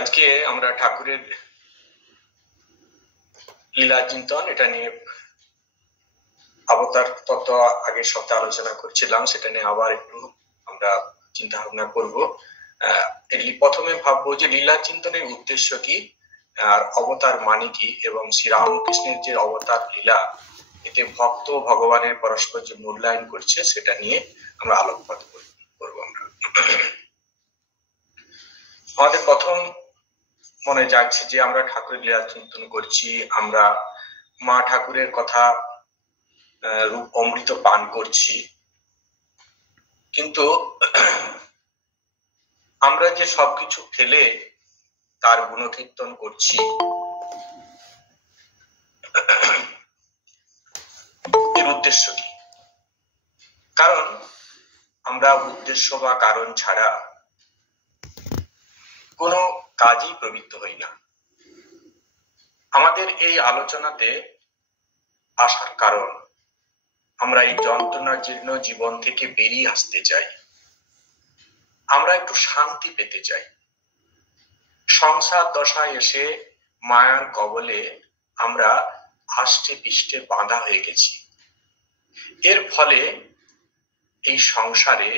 আজকে আমরা ঠাকুরের লীলা চিন্তন এটা নিয়ে অবতার তত্ত্ব আগের সপ্তাহে আলোচনা করছিলাম, সেটা নিয়ে আবার একটু আমরা চিন্তা ভাবনা করবো। প্রথমে ভাববো যে লীলা চিন্তনের উদ্দেশ্য কি আর অবতার মানে কি, এবং শ্রীরামকৃষ্ণের যে অবতার লীলা এতে ভক্ত ভগবানের পরস্পর যে মূল্যায়ন করছে সেটা নিয়ে আমরা আলোকপাত করবো। আমরা আমাদের প্রথম মনে যাচ্ছে যে আমরা ঠাকুরের লীলা চিন্তন করছি, আমরা মা ঠাকুরের কথা রূপ অমৃত পান করছি, কিন্তু আমরা যে সবকিছু ফেলে তার গুণকীর্তন করছি এর উদ্দেশ্য কি? কারণ আমরা উদ্দেশ্য বা কারণ ছাড়া কোনো কাজই প্রবৃত্ত হই না। আমাদের এই আলোচনাতে আসার কারণ আমরা এই যন্ত্রণার জীর্ণ জীবন থেকে বেরিয়ে আসতে চাই, আমরা একটু শান্তি পেতে চাই। সংসার দশায় এসে মায়ার কবলে আমরা আষ্টে পিষ্টে বাঁধা হয়ে গেছি। এর ফলে এই সংসারে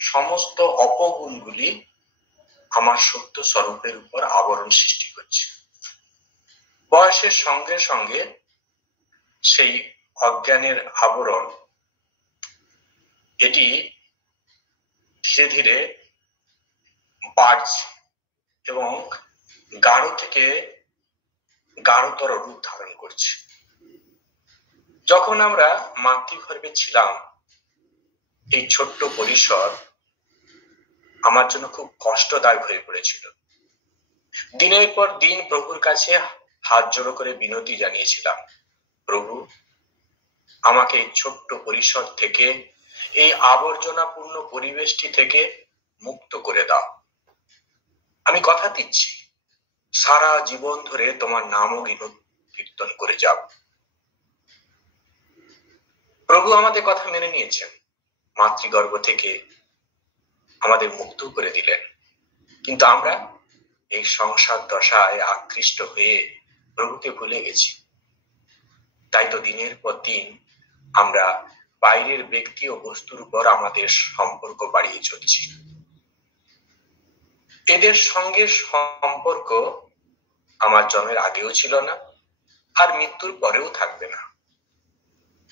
সমস্ত অপগুণগুলি আমার সত্য স্বরূপের উপর আবরণ সৃষ্টি করছে। বয়সের সঙ্গে সঙ্গে সেই অজ্ঞানের আবরণ এটি ধীরে ধীরে বাড়ছে এবং গাঢ় থেকে গাঢ়তর রূপ ধারণ করছে। যখন আমরা মাতৃগর্ভে ছিলাম, এই ছোট্ট পরিসর আমার জন্য খুব কষ্টদায়ক হয়ে পড়েছিল। দিনের পর দিন প্রভুর কাছে হাত জোড়ো করে বিনতি জানিয়েছিলাম, প্রভু আমাকে এই ছোট্ট পরিসর থেকে, এই আবর্জনাপূর্ণ পরিবেশটি থেকে মুক্ত করে দাও। আমি কথা দিচ্ছি সারা জীবন ধরে তোমার নামও কীর্তন করে যাব। প্রভু আমাদের কথা মেনে নিয়েছেন, মাতৃগর্ভ থেকে আমাদের মুক্ত করে দিলেন, কিন্তু আমরা এই সংসার দশায় আকৃষ্ট হয়ে প্রভুকে ভুলে গেছি। তাই তো দিনের পর দিন আমরা বাইরের ব্যক্তি ও বস্তুর উপর আমাদের সম্পর্ক বাড়িয়ে চলছি। এদের সঙ্গে সম্পর্ক আমার জন্মের আগেও ছিল না, আর মৃত্যুর পরেও থাকবে না।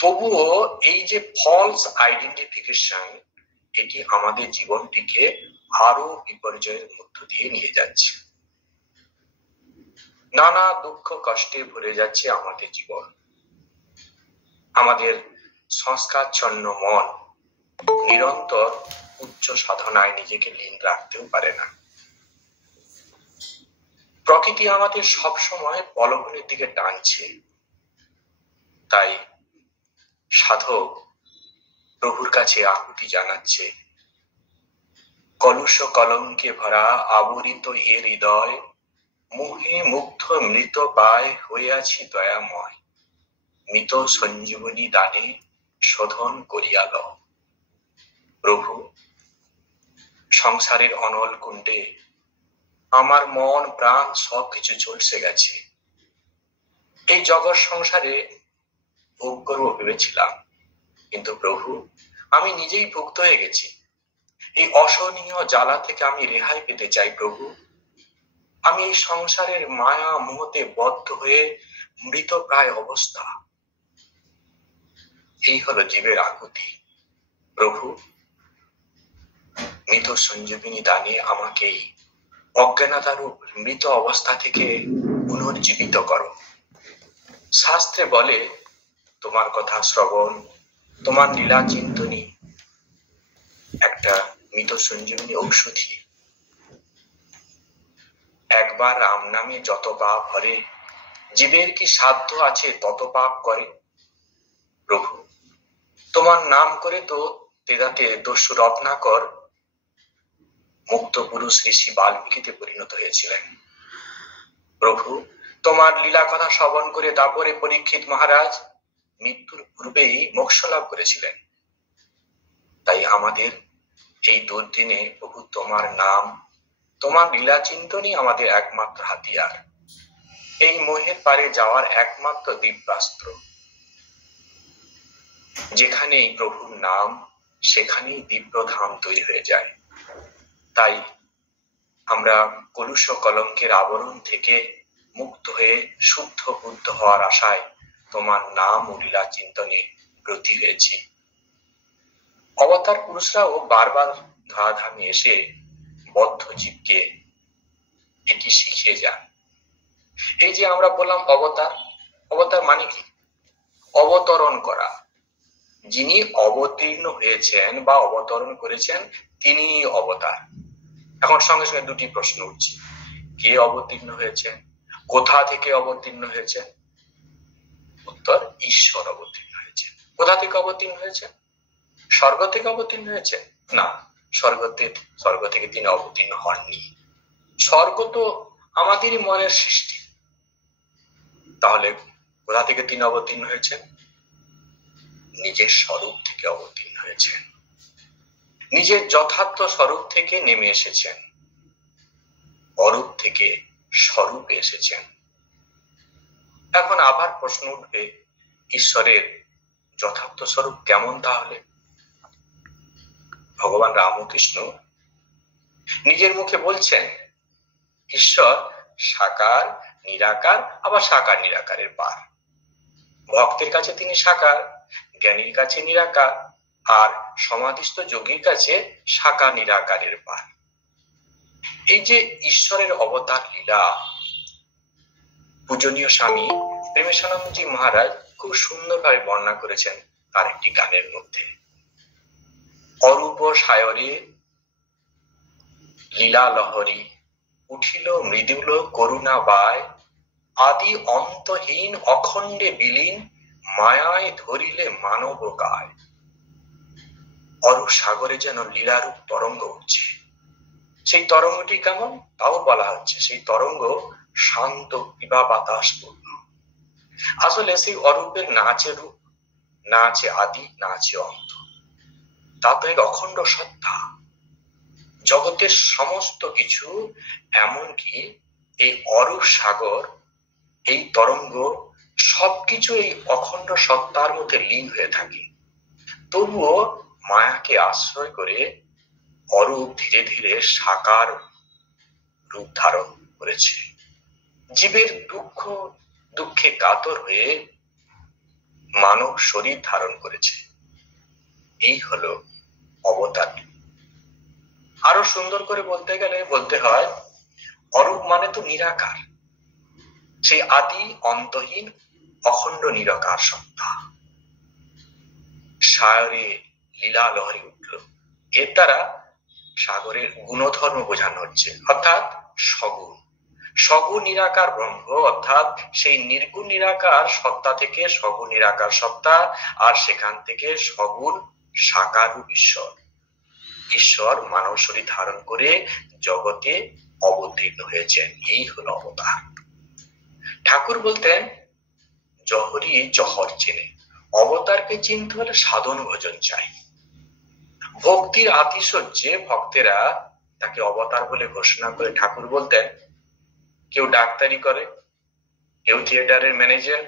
তবুও এই যে ফলস আইডেন্টিফিকেশন, এটি আমাদের জীবনটিকে আরো বিপর্যয়ের মধ্য দিয়ে নিয়ে যাচ্ছে। নানা দুঃখ কষ্টে ভরে যাচ্ছে আমাদের জীবন। আমাদের সংস্কারচ্ছন্ন মন নিরন্তর উচ্চ সাধনায় নিজেকে লীন রাখতেও পারে না। প্রকৃতি আমাদের সবসময় পলবনের দিকে টানছে। তাই সাধক প্রভুর কাছে আকুতি জানাচ্ছে, কলুষ কলঙ্কে ভরা আবরিত এ হৃদয়, মোহে মুগ্ধ মৃত পায় হইয়াছি দয়াময়, মৃত সঞ্জীবনী দানে শোধন করিয়া লও। প্রভু সংসারের অনল কুণ্ডে আমার মন প্রাণ সবকিছু ঝলসে গেছে। এই জগৎ সংসারে ভোগ করবো ভেবেছিলাম, কিন্তু প্রভু আমি নিজেই ভুক্ত হয়ে গেছি। এই অসহনীয় জ্বালা থেকে আমি রেহাই পেতে চাই প্রভু। আমি এই সংসারের মায়া মোহতে বদ্ধ হয়ে মৃত প্রায় অবস্থা। এই হলো জীবের আকুতি। প্রভু মৃত সঞ্জীবিনী দানে আমাকে এই অজ্ঞানতারূপ মৃত অবস্থা থেকে পুনর্জীবিত করো। শাস্ত্রে বলে তোমার কথা শ্রবণ, তোমার লীলা চিন্তনী একটা মৃত সঞ্জীবনী ঔষধি। একবার রাম নামে যত পাপ হরে, জীবের কি সাধ্য আছে তত পাপ করে। প্রভু তোমার নাম করে তো তেদাতে দস্যু রত্নাকর মুক্ত পুরুষ ঋষি বাল্মীকিতে পরিণত হয়েছিলেন। প্রভু তোমার লীলা কথা শ্রবণ করে দাপরে পরীক্ষিত মহারাজ মৃত্যুর পূর্বেই মোক্ষ লাভ করেছিলেন। তাই আমাদের এই দুর্দিনে প্রভু তোমার নাম তোমার লীলা চিন্তনই আমাদের একমাত্র হাতিয়ার, এই মোহের পারে যাওয়ার একমাত্র দিব্যাস্ত্র। যেখানেই প্রভুর নাম সেখানেই দিব্য ধাম তৈরি হয়ে যায়। তাই আমরা কলুষ কলঙ্কের আবরণ থেকে মুক্ত হয়ে শুদ্ধ বুদ্ধ হওয়ার আশায় তোমার নাম ও লীলা চিন্তনে ব্রতী হয়েছি। অবতার পুরুষরাও বারবার ধরাধামে এসে বদ্ধ জীবকে এটি শিখিয়ে যান। এই যে আমরা বললাম অবতার, অবতার মানে কি? অবতরণ করা। যিনি অবতীর্ণ হয়েছেন বা অবতরণ করেছেন তিনি অবতার। এখন সঙ্গে সঙ্গে দুটি প্রশ্ন উঠছে, কে অবতীর্ণ হয়েছেন, কোথা থেকে অবতীর্ণ হয়েছেন? উত্তর, ঈশ্বর অবতীর্ণ হয়েছেন। কোথা থেকে অবতীর্ণ হয়েছেন? স্বর্গ থেকে অবতীর্ণ হয়েছে? না, স্বর্গ থেকে তিনি অবতীর্ণ হননি। স্বর্গ তো আমাদেরই মনের সৃষ্টি। তাহলে কোথা থেকে তিনি অবতীর্ণ হয়েছেন? নিজের স্বরূপ থেকে অবতীর্ণ হয়েছেন, নিজের যথার্থ স্বরূপ থেকে নেমে এসেছেন, অরূপ থেকে স্বরূপে এসেছেন। এখন আবার প্রশ্ন উঠবে, ঈশ্বরের যথার্থ স্বরূপ কেমন তাহলে? ভগবান রামকৃষ্ণ নিজের মুখে বলছেন, ঈশ্বর সাকার নিরাকার, আবার সাকার নিরাকারের পার। ভক্তের কাছে তিনি সাকার, জ্ঞানীর কাছে নিরাকার, আর সমাধিস্থ যোগীর কাছে সাকার নিরাকারের পার। এই যে ঈশ্বরের অবতার লীলা, পূজনীয় স্বামী প্রেমেশানন্দজি মহারাজ খুব সুন্দরভাবে বর্ণনা করেছেন তার একটি গানের মধ্যে। অরূপ সায়রে লীলা লহরী, উঠিল মৃদুল করুণা বায়, আদি অন্তহীন অখণ্ডে বিলীন, মায়ায় ধরিলে মানব গায়। অরূপ সাগরে যেন লীলারূপ তরঙ্গ উঠছে। সেই তরঙ্গটি কেমন তাও বলা হচ্ছে, সেই তরঙ্গ শান্ত কৃপা বাতাস পূর্ণ। আসলে সেই অরূপের না আছে রূপ, না আছে আদি, না আছে অন্ত, তা তো এক অখণ্ড সত্তা। জগতের সমস্ত কিছু, এমনকি এই অরূপ সাগর, এই তরঙ্গ, সবকিছু এই অখণ্ড সত্তার মধ্যে লীন হয়ে থাকে। তবুও মায়াকে আশ্রয় করে অরূপ ধীরে ধীরে সাকার রূপ ধারণ করেছে। জীবের দুঃখে কাতর হয়ে মানব শরীর ধারণ করেছে। এই হলো অবতার। আরো সুন্দর করে বলতে গেলে বলতে হয়, অরূপ মানে তো নিরাকার, সেই আদি অন্তহীন অখণ্ড নিরাকার সত্তা। সাগরে লীলা লহরী উঠল, এর দ্বারা সাগরের গুণধর্ম বোঝানো হচ্ছে, অর্থাৎ সগুণ। সগুণ নিরাকার ব্রহ্ম, অর্থাৎ সেই নির্গুণ নিরাকার সত্তা থেকে সগুণ নিরাকার সত্তা, আর সেখান থেকে সগুণ সাকার ঈশ্বর। ঈশ্বর মানব শরীর ধারণ করে জগতে অবতীর্ণ হয়েছেন, এই হলো অবতার। ঠাকুর বলতেন, জহরি জহর চেনে, অবতারকে চিনতে হলে সাধন ভোজন চাই। ভক্তির আতিশয্যে ভক্তেরা তাকে অবতার বলে ঘোষণা করে ঠাকুর বলতেন, কেউ ডাক্তারি করে, কেউ থিয়েটারের ম্যানেজার,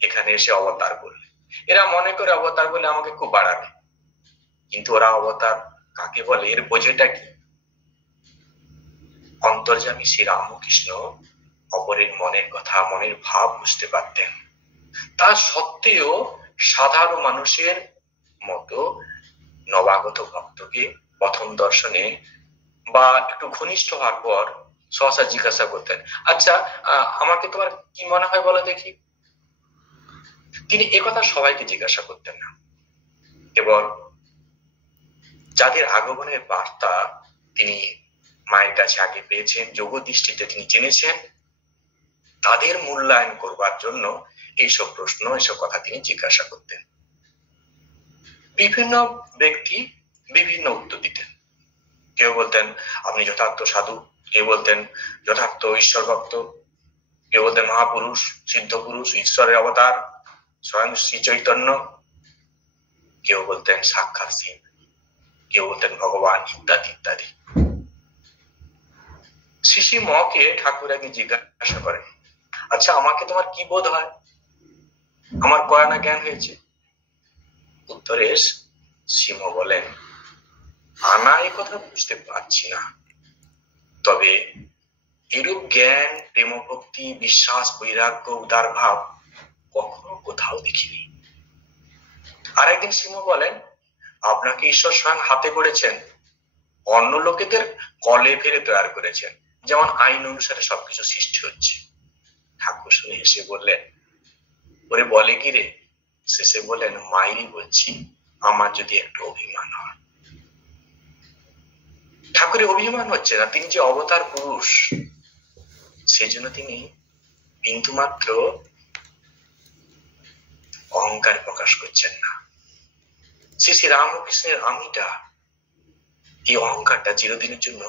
এখানে এসে অবতার বললে এরা মনে করে অবতার বলে আমাকে খুব বাড়াবে। কিন্তু ওরা অবতার কাকে বলে এর বোঝেটা কি? অন্তর্যামী শ্রী রামকৃষ্ণ অপরের মনের কথা, মনের ভাব বুঝতে পারতেন। তা সত্ত্বেও সাধারণ মানুষের মতো নবাগত ভক্তকে প্রথম দর্শনে বা একটু ঘনিষ্ঠ হওয়ার পর সহসা জিজ্ঞাসা করতেন, আচ্ছা আমাকে তোমার কি মনে হয় বলো দেখি। তিনি একথা সবাইকে জিজ্ঞাসা করতেন না, কেবল যাদের আগমনের বার্তা তিনি মায়ের কাছে আগে পেয়েছেন, যোগ দৃষ্টিতে তিনি জেনেছেন, তাদের মূল্যায়ন করবার জন্য এইসব প্রশ্ন, এইসব কথা তিনি জিজ্ঞাসা করতেন। বিভিন্ন ব্যক্তি বিভিন্ন উত্তর দিতেন। কেউ বলতেন আপনি যথার্থ সাধু, কেউ বলতেন যথার্থ ঈশ্বর ভক্ত, কেউ বলতেন মহাপুরুষ, সিদ্ধ পুরুষ, ঈশ্বরের অবতার, স্বয়ং শ্রী চৈতন্য, কেউ বলতেন সাক্ষাৎ শিব, কেউ বলতেন ভগবান, ইত্যাদি ইত্যাদি। শিশি ম কে ঠাকুর একদিন জিজ্ঞাসা করেন, আচ্ছা আমাকে তোমার কি বোধ হয়, আমার কয়ানা জ্ঞান হয়েছে? উত্তরে শ্রীম বলেন, আনা এ কথা বুঝতে পারছি না, তবে এরূপ জ্ঞান, প্রেম, ভক্তি, বিশ্বাস, বৈরাগ্য, উদার ভাব কখনো কোথাও দেখিনি। আর একদিন শ্রীম বলেন, আপনাকে ঈশ্বর স্বয়ং হাতে গড়েছেন, অন্য লোকেদের কলে ফেলে তৈরি করেছেন, যেমন আইন অনুসারে সবকিছু সৃষ্টি হচ্ছে। ঠাকুর শুনে হেসে বললেন, ওরে বলে কি রে? শেষে বলেন, মাইরি বলছি, আমার যদি একটু অভিমান হয়। ঠাকুরের অভিমান হচ্ছে না, তিনি যে অবতার পুরুষ, সেই জন্য তিনি বিন্দু মাত্র অহংকার প্রকাশ করছেন না। শ্রী শ্রী রামকৃষ্ণের আমিটা, এই অহংকারটা চিরদিনের জন্য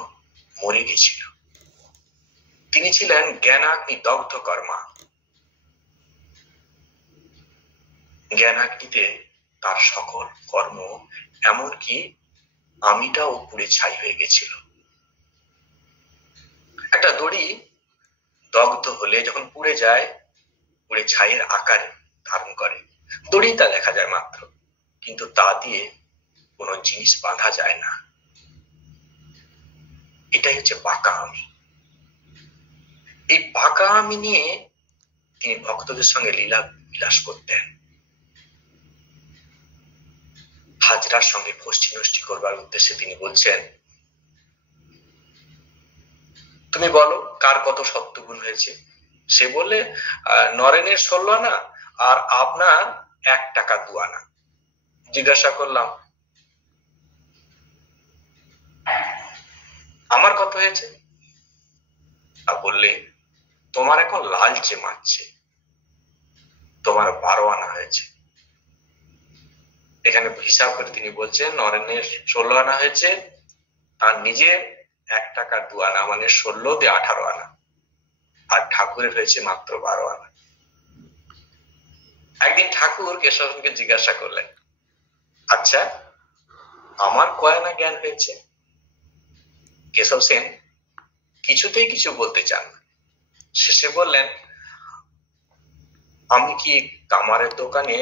মরে গেছিল। তিনি ছিলেন জ্ঞানাগ্নি দগ্ধ কর্মা। জ্ঞানাগ্নিতে তার সকল কর্ম, এমনকি আমিটাও পুড়ে ছাই হয়ে গেছিল। একটা দড়ি দগ্ধ হলে যখন পুড়ে যায়, পুড়ে ছাইয়ের আকার ধারণ করে, দড়িটা দেখা যায় মাত্র, কিন্তু তা দিয়ে কোনো জিনিস বাঁধা যায় না। এটাই হচ্ছে বাঁকা আমি। এই বাঁকা আমি নিয়ে তিনি ভক্তদের সঙ্গে লীলা বিলাস করতেন। হাজরার সঙ্গে ফষ্টি নষ্টি করবার উদ্দেশ্যে তিনি বলছেন, তুমি বলো কার কত সত্যগুণ হয়েছে? সে বললে, নরেনের 16 আনা আর আপনার 1 টাকা 2 আনা। জিজ্ঞাসা করলাম, আমার কত হয়েছে? বললে, তোমার এখন লালচে মারছে, তোমার 12 আনা হয়েছে। এখানে হিসাব করে তিনি বলছেন, নরেনের 16 আনা হয়েছে, আর নিজের 1 টাকা 2 আনা, মানে 16 দিয়ে 18 আনা, আর ঠাকুরের হয়েছে মাত্র 12 আনা। একদিন ঠাকুর কেশবকে জিজ্ঞাসা করলেন, আচ্ছা আমার কয় আনা জ্ঞান হয়েছে? কেশব সেন কিছুতেই কিছু বলতে চান না। শেষে বললেন, আমি কি কামারের দোকানে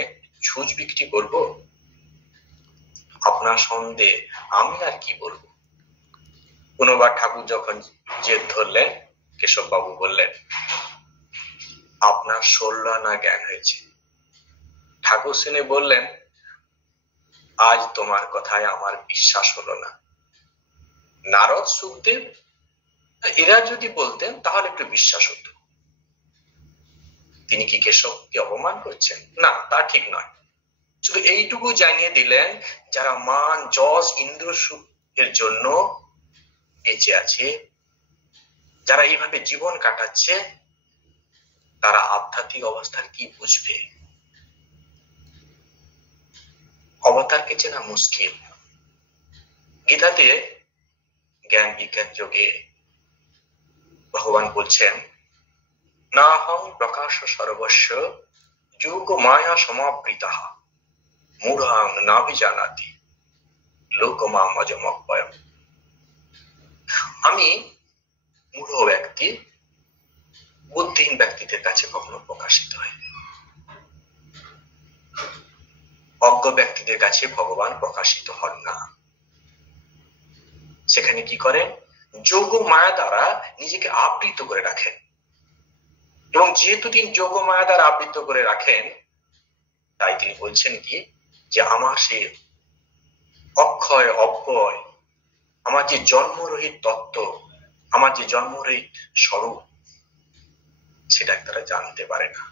ছুঁচ বিক্রি করব? আপনার সন্দেহ আমি আর কি বলবো। কোনোবার ঠাকুর যখন জেদ ধরলেন, কেশব বাবু বললেন, আপনার 16 আনা জ্ঞান হয়েছে। ঠাকুর শুনে বললেন, আজ তোমার কথায় আমার বিশ্বাস হলো না। নারদ, সুখদেব এরা যদি বলতেন তাহলে একটু বিশ্বাস হতো। তিনি কি কেশবকে অপমান করছেন? না, তা ঠিক নয়। শুধু এইটুকু জানিয়ে দিলেন, যারা মান, যশ, ইন্দ্র সুখের জন্য বেঁচে আছে, যারা এইভাবে জীবন কাটাচ্ছে, তারা আধ্যাত্মিক অবস্থার কি বুঝবে? অবতারকে চেনা মুশকিল। গীতাতে জ্ঞান বিজ্ঞান যোগে ভগবান বলছেন, নাহং প্রকাশ সর্বস্ব যোগ মায়া সমাবৃতঃ মূঢ়াং নাভিজানাতি লোকমাম অজমব্যয়ম। আমি মূঢ় ব্যক্তি, বুদ্ধিহীন ব্যক্তিদের কাছে কখনো প্রকাশিত হয়। অজ্ঞ ব্যক্তিদের কাছে ভগবান প্রকাশিত হন না। সেখানে কি করেন? যোগ মায়া দ্বারা নিজেকে আবৃত করে রাখেন, এবং যেহেতু তিনি যোগ মায়া দ্বারা আবৃত করে রাখেন, তাই তিনি বলছেন কি, যে আমার সে অক্ষয় অব্যয়, আমার যে জন্মরহিত তত্ত্ব, আমার যে জন্মরহিত স্বরূপ, সেটা তারা জানতে পারে না।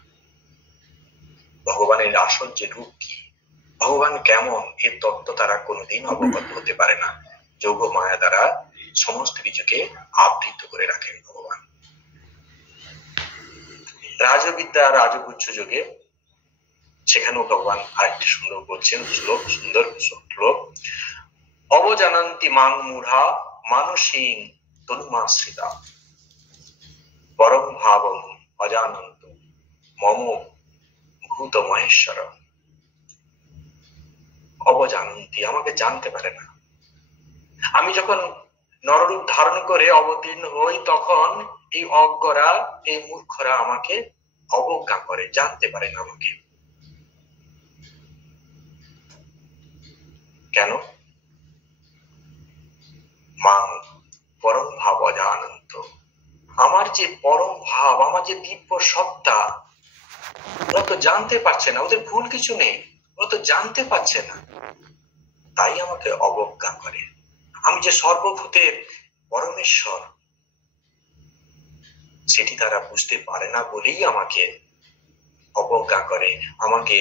ভগবানের আসল যে রূপ কি, ভগবান কেমন, এর তত্ত্ব তারা কোনোদিন অবগত হতে পারে না। যোগ মায়া দ্বারা সমস্ত কিছুকে আবৃত করে রাখেন ভগবান। রাজবিদ্যা, রাজগুচ্ছ যোগে সেখানেও ভগবান আরেকটি সুন্দর বলছেন শ্লোক, সুন্দর শ্লোক, অবজানন্তি মাং মূঢ়া মানসিং তনুমাশ্রিতা পরম ভাবম অজানন্ত মম ভূত মহেশ্বর। অবজানন্তি, আমাকে জানতে পারে না। আমি যখন নররূপ ধারণ করে অবতীর্ণ হই, তখন এই অজ্ঞরা, এই মূর্খরা আমাকে অবজ্ঞা করে, জানতে পারে না আমাকে। কেন? মাং পরম ভাব অজানন্ত, আমার যে পরম ভাব, আমার যে দিব্য সত্তা, ওরা তো জানতে পারছে না, ওদের ভুল কিছু নেই, ওরা তো জানতে পারছে না, তাই আমাকে অবজ্ঞা করে। আমি যে সর্বভূতের পরমেশ্বর, সেটি তারা বুঝতে পারে না বলেই আমাকে অবজ্ঞা করে, আমাকে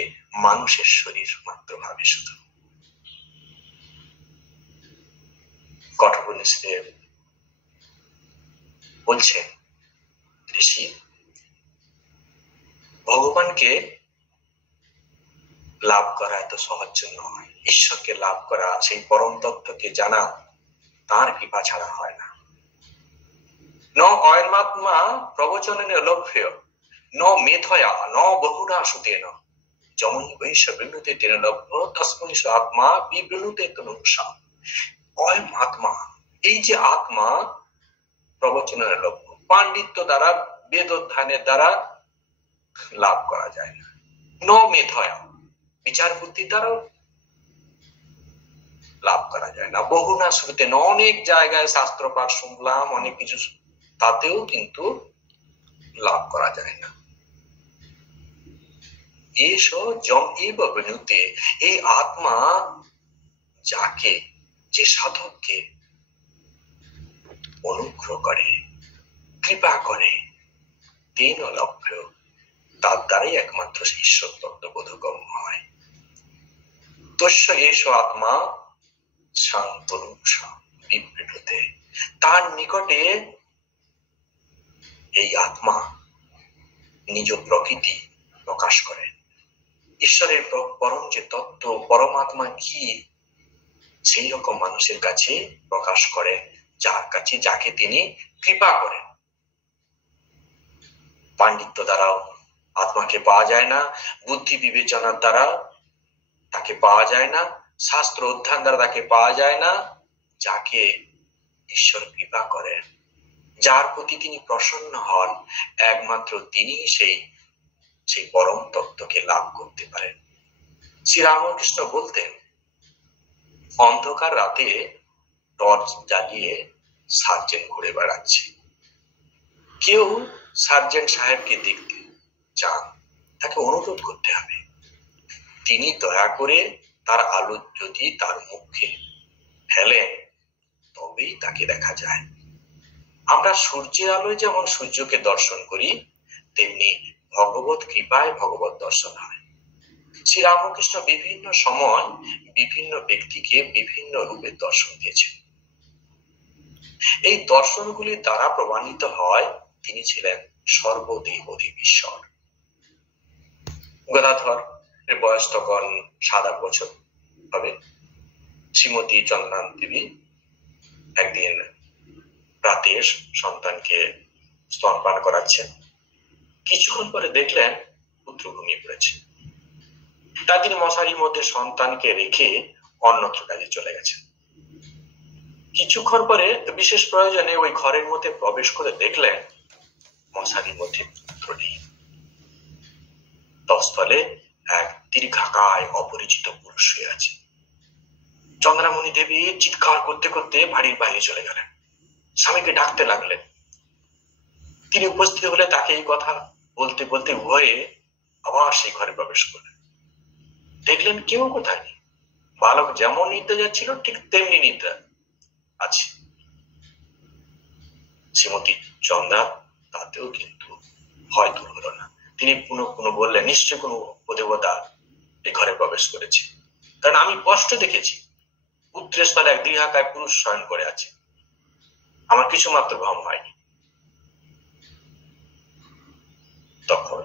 মানুষের শরীর মাত্র ভাবে। শুধু কঠোপনিষদে বলছেন, ঋষি, ভগবানকে লাভ করা এত সহজ নয়। ঈশ্বরকে লাভ করা, সেই পরম তত্ত্বকে জানা, তার কৃপা ছাড়া হয় না। ন অয়ন্মাত্মা প্রবচনেন লভ্য, ন মেধয়া, ন বহুনা সুতেন, যেমন বৈশ্য বৃণুতে তেন লভ্য, তস্মিন আত্মা বিবৃণুতে তনুষা। অয়ম আত্মা, এই যে আত্মা, প্রবচনের লভ্য, পাণ্ডিত্য দ্বারা, বেদ অধ্যয়নের দ্বারা লাভ করা যায় না। ন মেধয়া, বিচার বুদ্ধি দ্বারাও লাভ করা যায় না। বহু না শ্রুতে, অনেক জায়গায় শাস্ত্র পাঠ শুনলাম, অনেক কিছু, তাতেও কিন্তু লাভ করা যায় না। এসো জম এব বিনুতে, এই আত্মা যাকে, যে সাধককে অনুগ্রহ করে, কৃপা করে, তেন লভ্য, তার দ্বারাই একমাত্র ঈশ্বর তত্ত্ব বোধগম্য হয়। তস্য এসো আত্মা শান্তনুষা বিবৃণুতে, তার নিকটে এই আত্মা নিজ প্রকৃতি প্রকাশ করে। ঈশ্বরের পরম যে তত্ত্ব, পরমাত্মা কি, সেই রকম মানুষের কাছে প্রকাশ করে, যার কাছে, যাকে তিনি কৃপা করেন। পাণ্ডিত্য দ্বারাও আত্মাকে পাওয়া যায় না, বুদ্ধি বিবেচনার দ্বারা তাকে পাওয়া যায় না, শাস্ত্র অধ্যয়ন দ্বারা তাকে পাওয়া যায় না। যাকে ঈশ্বর কৃপা করেন, যার প্রতি তিনি প্রসন্ন হন, একমাত্র তিনি সেই পরম তত্ত্বকে লাভ করতে পারেন। শ্রী রামকৃষ্ণ বলতেন, অন্ধকার রাতে টর্চ জ্বালিয়ে সার্জেন্ট ঘুরে বেড়াচ্ছে। কেউ সার্জেন্ট সাহেবকে দেখতে চান, তাকে অনুরোধ করতে হবে, তিনি দয়া করে তার আলো যদি তার মুখে ফেলেন, তবেই তাকে দেখা যায়। আমরা সূর্যের আলোয় যেমন সূর্যকে দর্শন করি, তেমনি ভগবত কৃপায় ভগবত দর্শন হয়। শ্রী রামকৃষ্ণ বিভিন্ন সময় বিভিন্ন ব্যক্তিকে বিভিন্ন রূপে দর্শন দিয়েছেন। এই দর্শনগুলির দ্বারা প্রমাণিত হয় তিনি ছিলেন সর্বদেবদেব ঈশ্বর। গদাধর এর বয়স তখন 7-8 বছর হবে। শ্রীমতী চন্দ্রান দেবী একদিন রাতে সন্তানকে স্তনপান করাচ্ছেন। কিছুক্ষণ পরে দেখলেন পুত্র ঘুমিয়ে পড়েছে। তার তিনি মশারির মধ্যে সন্তানকে রেখে অন্যত্র কাজে চলে গেছেন। কিছুক্ষণ পরে বিশেষ প্রয়োজনে ওই ঘরের মধ্যে প্রবেশ করে দেখলেন মশারির মধ্যে পুত্র নেই। তৎস্থলে এক দীর্ঘাকায় অপরিচিত পুরুষ শুয়ে আছে। চন্দ্রামণি দেবী চিৎকার করতে করতে বাড়ির বাইরে চলে গেলেন, স্বামীকে ডাকতে লাগলেন। তিনি উপস্থিত হলে তাকে এই কথা বলতে বলতে ভয়ে আবার সেই ঘরে প্রবেশ করলেন। দেখলেন কেউ কোথায় নেই। বালক যেমন নিদ্রা যাচ্ছিল ঠিক তেমনি নিদ্রা আছে। শ্রীমতী চন্দ্রা তাতেও কিন্তু ভয় দূর হলো না। তিনি পুনঃ পুনঃ বললেন, নিশ্চয় কোনো দেবতা এই ঘরে প্রবেশ করেছে, কারণ আমি স্পষ্ট দেখেছি পুত্রের স্থলে এক দীর্ঘাকায় পুরুষ শয়ন করে আছে, আমার কিছু মাত্র ভ্রম হয়নি। তখন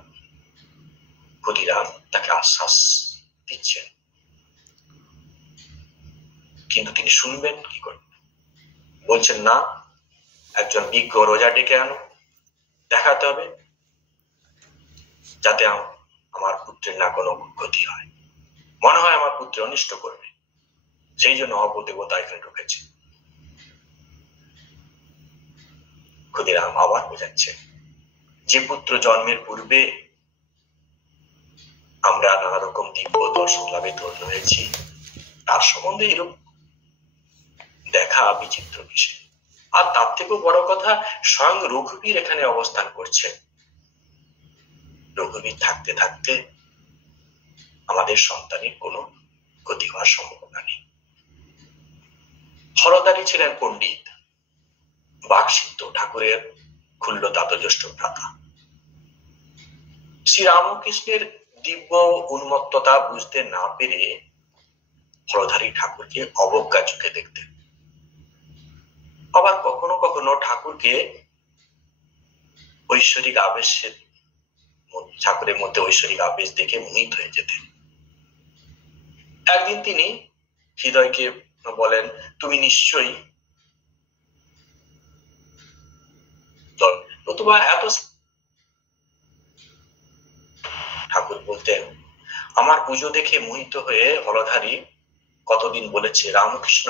ক্ষুদিরাম তাকে আশ্বাস দিচ্ছেন, কিন্তু তিনি শুনবেন কি করে? বলছেন, না, একজন বিজ্ঞ রোজা ডেকে আনো, দেখাতে হবে, যাতে আমার পুত্রের না কোনো ক্ষতি হয়। মনে হয় আমার পুত্র অনিষ্ট করবে, সেই জন্য অপদেবতা এখানে ঢুকেছে। ক্ষুদিরাম আবার বোঝাচ্ছে, যে পুত্র জন্মের পূর্বে আমরা নানা রকম দিব্য দর্শন লাভে ধন্য হয়েছি, তার সম্বন্ধে এরূপ দেখা বিচিত্র বিষয়। আর তার থেকেও বড় কথা, স্বয়ং রঘুবীর এখানে অবস্থান করছে। রঘুবীর থাকতে থাকতে আমাদের সন্তানের কোনো ক্ষতি হওয়ার সম্ভাবনা নেই। হলদারি ছিলেন পণ্ডিত, বাকসিদ্ধ, ঠাকুরের ক্ষুল্ল তাতজ্যেষ্ঠ ভ্রাতা। শ্রীরামকৃষ্ণের দিব্য উন্মত্ততা বুঝতে না পেরে হলধারী ঠাকুরকে অবজ্ঞা চোখে দেখতেন। আবার কখনো কখনো ঠাকুরকে ঐশ্বরিক আবেশের, ঠাকুরের মধ্যে ঐশ্বরিক আবেশ দেখে মোহিত হয়ে যেতেন। একদিন তিনি হৃদয়কে বলেন, তুমি নিশ্চয়ই নতুবা এত। ঠাকুর বলতেন, আমার পুজো দেখে মোহিত হয়ে হলধারী কতদিন বলেছে, রামকৃষ্ণ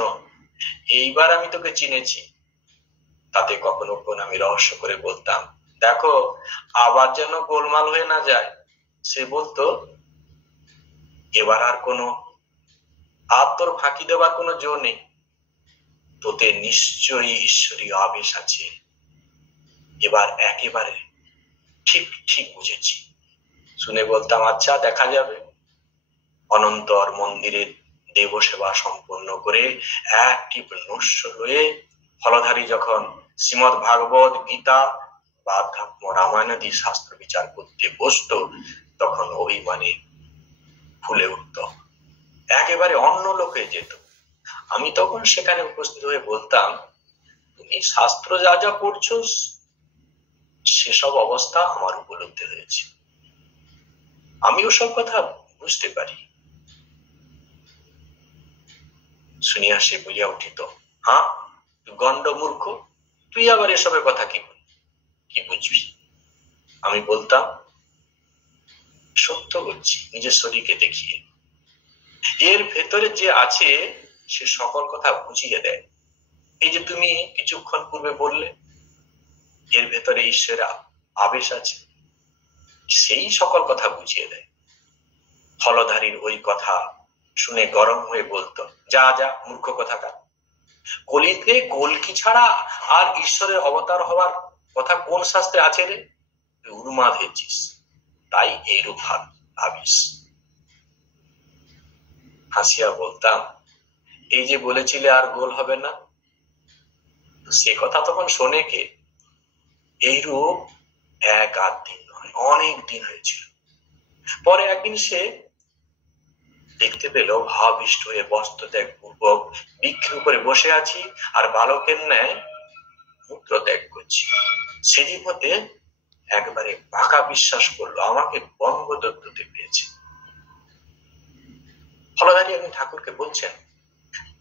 এইবার আমি তোকে চিনেছি। তাতে কখনো কখনো আমি রহস্য করে বলতাম, দেখো আবার যেন গোলমাল হয়ে না যায়। সে বলতো, এবার আর কোনো তোর ফাঁকি দেওয়ার কোনো জোর নেই, তোতে নিশ্চয়ই ঈশ্বরীয় আবেশ আছে। এবার একেবারে ঠিক ঠিক বুঝেছি। শুনে বলতাম, আচ্ছা দেখা যাবে। অনন্তর মন্দিরের দেব সেবা সম্পন্ন করে একটি নশ্বর হয়ে হলধারী যখন শ্রীমদ ভাগবত, গীতা বা আধ্যাত্ম রামায়ণাদি শাস্ত্র বিচার করতে বসত, তখন অভিমানে ফুলে উঠত, একেবারে অন্য লোকে যেত। আমি তখন সেখানে উপস্থিত হয়ে বলতাম, তুমি শাস্ত্র যা যা পড়ছ সেসব অবস্থা আমার উপলব্ধি হয়েছে, আমি ওসব কথা বুঝতে পারি। শুনিয়া সে বলিয়া উঠিত, হ্যাঁ গণ্ড মূর্খ, তুই আবার এসবের কথা কি বুঝবি? আমি বলতাম, সত্য বলছি নিজের শরীরকে দেখিয়ে। এর ভেতরে যে আছে সে সকল কথা বুঝিয়ে দেয়। এই যে তুমি কিছুক্ষণ পূর্বে বললে এর ভেতরে ঈশ্বরের আবেশ আছে, সেই সকল কথা বুঝিয়ে দেয়। হলধারীর ওই কথা শুনে গরম হয়ে বলতো, যা যা মূর্খ কথাকার, কলিতে কলকি ছাড়া আর ঈশ্বরের অবতার হওয়ার কথা কোন শাস্ত্রে আছে রে? উন্মাদ হয়েছিস, তাই এইরূপ ভাবিস। হাসিয়া বলতাম, এই যে বলেছিলে আর গোল হবে না, সে কথা তখন শোনে কে? এইরূপ এক আধ দিন নয়, অনেক দিন হয়েছিল। পরে একদিন সে দেখতে পেল ভাবিষ্ট হয়ে বস্ত্র ত্যাগ পূর্বক বৃক্ষের উপরে বসে আছি আর বালকের ন্যায় মূত্র ত্যাগ করছি। সেদিন মধ্যে একবারে পাকা বিশ্বাস করলো আমাকে বঙ্গদত্ততে পেয়েছে। হলধারী একদিন ঠাকুরকে বলছেন,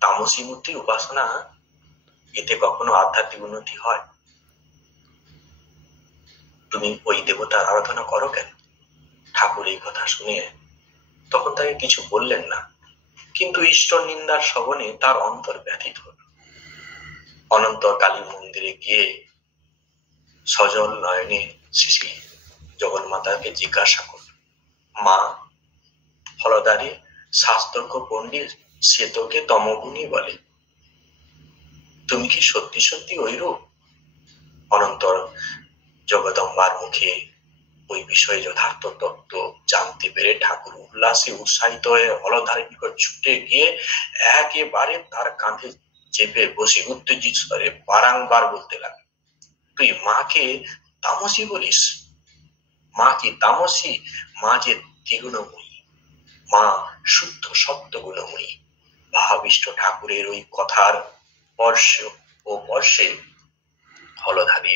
তামসী মূর্তির উপাসনা, এতে কখনো আধ্যাত্মিক উন্নতি হয়? তুমি ওই দেবতার আরাধনা করো কেন? ঠাকুর এই কথা শুনে তখন তাকে কিছু বললেন না, কিন্তু ঈশ্বর নিন্দার শ্রবণে তার অন্তর ব্যথিত হল। অনন্তর কালী মন্দিরে গিয়ে সজল নয়নে শ্রী জগন্মাতাকে জিজ্ঞাসা করল, মা, হলধারী শাস্ত্রজ্ঞ পণ্ডিত, সে তোকে তমগুণী বলে, তুমি কি সত্যি সত্যি ওইরূপ? অনন্তর জগদম্বার মুখে ওই বিষয়ে যথার্থ তত্ত্ব জানতে পেরে ঠাকুর উল্লাসে উৎসাহিত হয়ে হলধারীর নিকট ছুটে গিয়ে একেবারে তার কাঁধে চেপে বসে উত্তেজিত স্বরে বারংবার বলতে লাগে, তুই মাকে তামসী বলিস? মা কি তামসী? মা যে দ্বিগুণময়ী, মা শুদ্ধ সত্য গুণময়ী। ভাবিষ্ট ঠাকুরের ওই কথার স্পর্শে হলধারী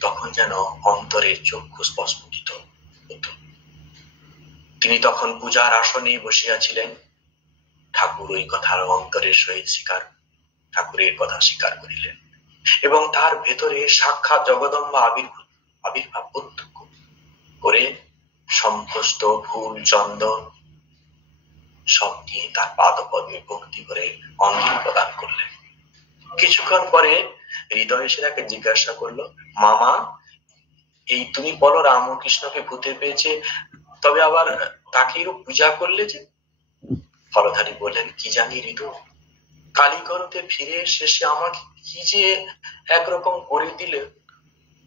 তখন যেন অন্তরের চক্ষু স্পষ্টিত হতো। তিনি তখন পূজার আসনে বসিয়াছিলেন। ঠাকুর ওই কথার অন্তরের সহিত ঠাকুরের কথা স্বীকার করিলেন এবং তার ভেতরে সাক্ষাৎ জগদম্বা আবির্ভাব প্রত্যক্ষ করে সমস্ত ফুল চন্দন সব নিয়ে তার পাদপদ্মে ভক্তি করে অঞ্জলি প্রদান করলেন। কিছুক্ষণ পরে হৃদয় এসে তাকে জিজ্ঞাসা করলো, মামা, এই তুমি বলো রামকৃষ্ণকে ভূতে পেয়েছে, তবে আবার তাকেও পূজা করলে যে? হলধারী বললেন, কি জানি হৃদু, কালীঘরতে ফিরে শেষে আমাকে কি যে একরকম করে দিলে,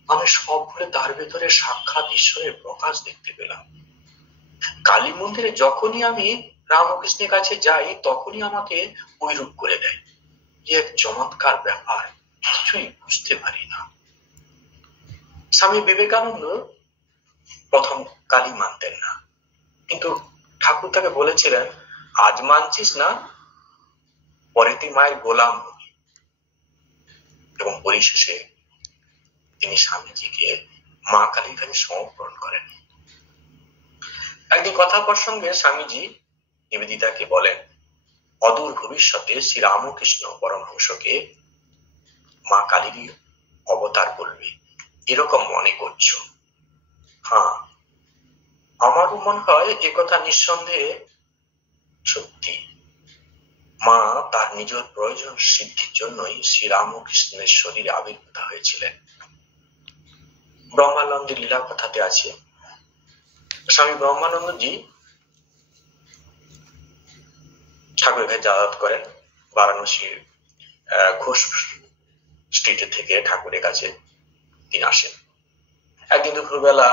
আমি সব ভুলে তার ভেতরে সাক্ষাৎ ঈশ্বরের প্রকাশ দেখতে পেলাম। কালী মন্দিরে যখনই আমি রামকৃষ্ণের কাছে যাই তখনই আমাকে ওইরূপ করে দেয়। কি এক চমৎকার ব্যাপার, কিছুই বুঝতে পারি না। স্বামী বিবেকানন্দ প্রথম কালী মানতেন না, কিন্তু ঠাকুর তাকে বলেছিলেন, আজ মানছিস না, পরে তুই মায়ের গোলাম হবি। এবং পরিশেষে তিনি স্বামীজিকে মা কালীর কাছে সমর্পণ করেন। একদিন কথা প্রসঙ্গে স্বামীজি নিবেদিতাকে বলেন, অদূর ভবিষ্যতে শ্রী রামকৃষ্ণ পরমহংসকে মা কালীরই অবতার বলবে, এরকম মনে করছো? হ্যাঁ, আমারও মনে হয় একথা নিঃসন্দেহে সত্যি। মা তার নিজের প্রয়োজন সিদ্ধির জন্যই শ্রী রামকৃষ্ণের শরীরে আবির্ভূত হয়েছিলেন। ব্রহ্মানন্দের লীলা কথাতে আছে, স্বামী ব্রহ্মানন্দজি ঠাকুরের কাছে যাতায়াত করেন। বারাণসীর ঘোষ স্ট্রিটে থেকে ঠাকুরের কাছে তিনি আসেন। একদিন দুপুরবেলা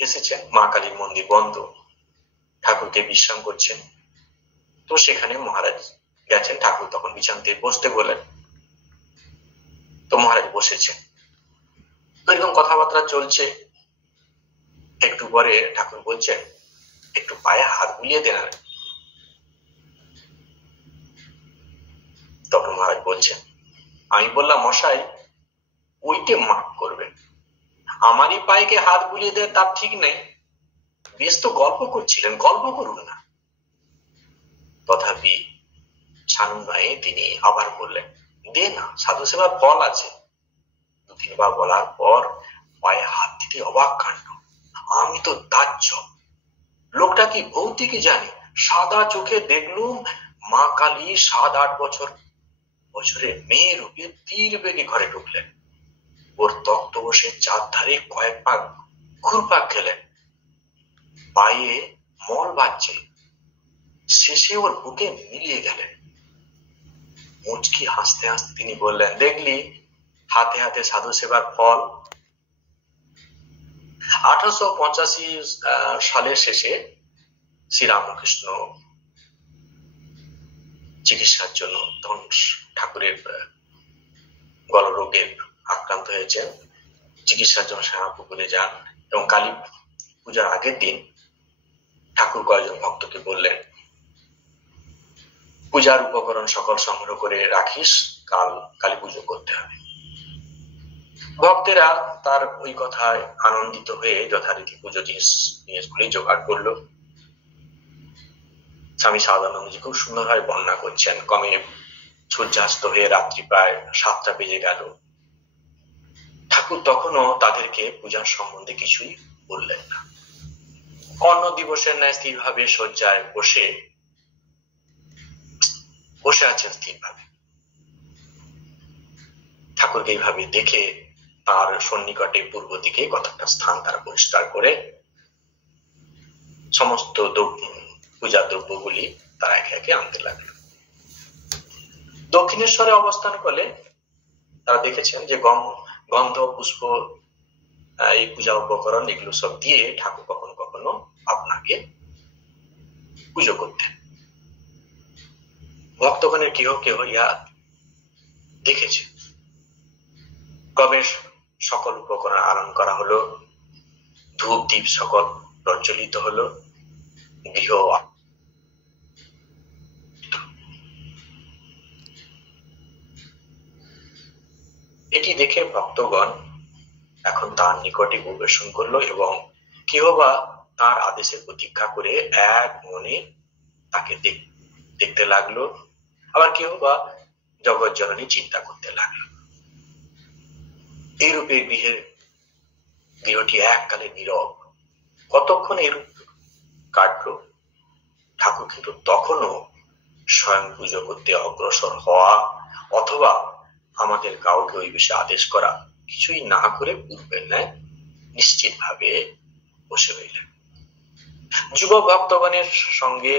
এসেছেন, মা কালীর মন্দির বন্ধ, ঠাকুরকে বিশ্রাম করছেন। তো সেখানে মহারাজ গেছেন, ঠাকুর তখন বিছানাতে বসতে বলেন, তো মহারাজ বসেছেন। এরকম কথাবার্তা চলছে। একটু পরে ঠাকুর বলছেন, একটু পায়ে হাত বুলিয়ে দেন। তখন মহারাজ বলছেন, আমি বললাম, মশাই ওইটে মাফ করবেন, আমারই পায়েকে হাত বুলিয়ে দেয় তার ঠিক নেই, বেশ তো গল্প করছিলেন, গল্প করুন না। তথাপি ছানুনায়ে তিনি আবার বললেন, দে না, সাধু সেবার ফল আছে। দু তিনবার বলার পর পায়ে হাত দিতে অবাক কাণ্ড, আমি তো দাহ্য, লোকটা কি ভৌতিকই জানে, সাদা চোখে দেখলুম মা কালী 7-8 বছরের মেয়ে রূপে তীর বেগে ঘরে ঢুকলেন। ওর তক্ত বসে চারধারে কয়েক পাক ঘুরপাক খেলেন, পায়ে মল বাজছে, শেষে ওর বুকে মিলিয়ে গেলেন। মুচকি হাসতে হাসতে তিনি বললেন, দেখলি হাতে হাতে সাধু সেবার ফল। 1885 সালের শেষে শ্রীরামকৃষ্ণ চিকিৎসার জন্য, তখন ঠাকুরের গলরোগে আক্রান্ত হয়েছেন, চিকিৎসার জন্য শ্যামাপুকুরে যান। এবং কালী পূজার আগের দিন ঠাকুর কয়েকজন ভক্তকে বললেন, পূজার উপকরণ সকল সংগ্রহ করে রাখিস, কাল কালী পুজো করতে হবে। ভক্তেরা তার ওই কথায় আনন্দিত হয়ে যথারীতি পুজো জিনিসগুলি জোগাড় করলো। স্বামী সারদানন্দজি খুব সুন্দরভাবে বর্ণনা করছেন। ক্রমে সূর্যাস্ত হয়ে রাত্রি প্রায় 7টা বেজে গেল। ঠাকুর তখনও তাদেরকে পূজার সম্বন্ধে কিছুই বললেন না। অন্য দিবসের ন্যায় স্থিরভাবে শয্যায় বসে আছেন স্থিরভাবে। ঠাকুরকে এইভাবে দেখে তার সন্নিকটে পূর্ব দিকে কতটা স্থান তারা পরিষ্কার করে সমস্ত পূজার দ্রব্যগুলি তারা একে একে আনতে লাগলো। দক্ষিণেশ্বরে অবস্থান করলে তারা দেখেছেন যে গন্ধ, পুষ্প, এই পূজা উপকরণ এগুলো সব দিয়ে ঠাকুর কখনো কখনো আপনাকে পুজো করতেন। ভক্তগণের কেহ কেহ ইহা দেখেছে। কবে সকল উপকরণ আনয়ন করা হলো, ধূপ দ্বীপ সকল প্রজ্বলিত হলো, গৃহ এটি দেখে ভক্তগণ এখন তার নিকটে পরিবেশন করলো এবং কেহ বা তার আদেশের প্রতীক্ষা করে এক মনে তাকে দেখতে লাগলো, আবার কেহ বা জগৎ জননী চিন্তা করতে লাগলো। এইরূপে গৃহটি এককালে নীরব। কতক্ষণ এইরূপ কাটলো। ঠাকুর কিন্তু তখনও স্বয়ং পুজো করতে অগ্রসর হওয়া অথবা আমাদের কাউকে ওই বিষয়ে আদেশ করা কিছুই না করে পূর্বের ন্যায় নিশ্চিত ভাবে বসে রইলেন। যুব ভক্তগণের সঙ্গে